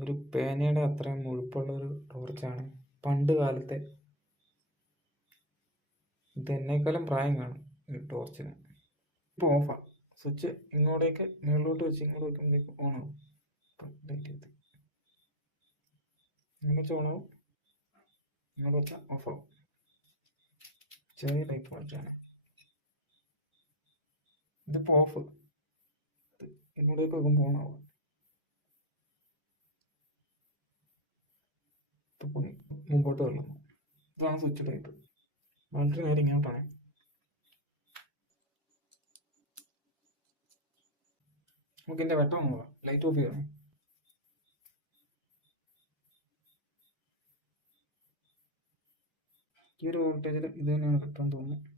ഒരു പേനയുടെ അത്രയും മുഴുപ്പുള്ള ഒരു ടോർച്ചാണ്. പണ്ട് കാലത്തെ. ഇത് എന്നേക്കാളും പ്രായം കാണും ഈ ടോർച്ചിന്. ഇപ്പോൾ ഓഫാണ്. സ്വിച്ച് ഇങ്ങോട്ടേക്ക് മുകളിലോട്ട് വെച്ച് ഇങ്ങോട്ട് വയ്ക്കുമ്പോഴേക്കും ഓണാവും. ലൈറ്റ് ചെയ്ത് ഇങ്ങനെ വെച്ചാൽ ഓണാവും, ഇങ്ങോട്ട് വെച്ചാൽ ഓഫാവും. ചെറിയ ടൈപ്പ് വാച്ചാണ് ഇതിപ്പോൾ ഓഫ്. ഇങ്ങോട്ടേക്ക് വെക്കുമ്പോൾ ഓണാവും. ഇപ്പോൾ മുമ്പോട്ട് തള്ളുന്നു. ഇതാണ് സ്വിച്ച് ടൈപ്പ്. വളരെ നേരം ഇങ്ങോട്ടാണ്. നമുക്ക് ഇതിൻ്റെ വെട്ടം നോക്കാം. ലൈറ്റ് ഓഫ് ചെയ്യണം. ഈ ഒരു വോൾട്ടേജിൽ ഇത് തന്നെയാണ് കിട്ടാൻ തോന്നുന്നു.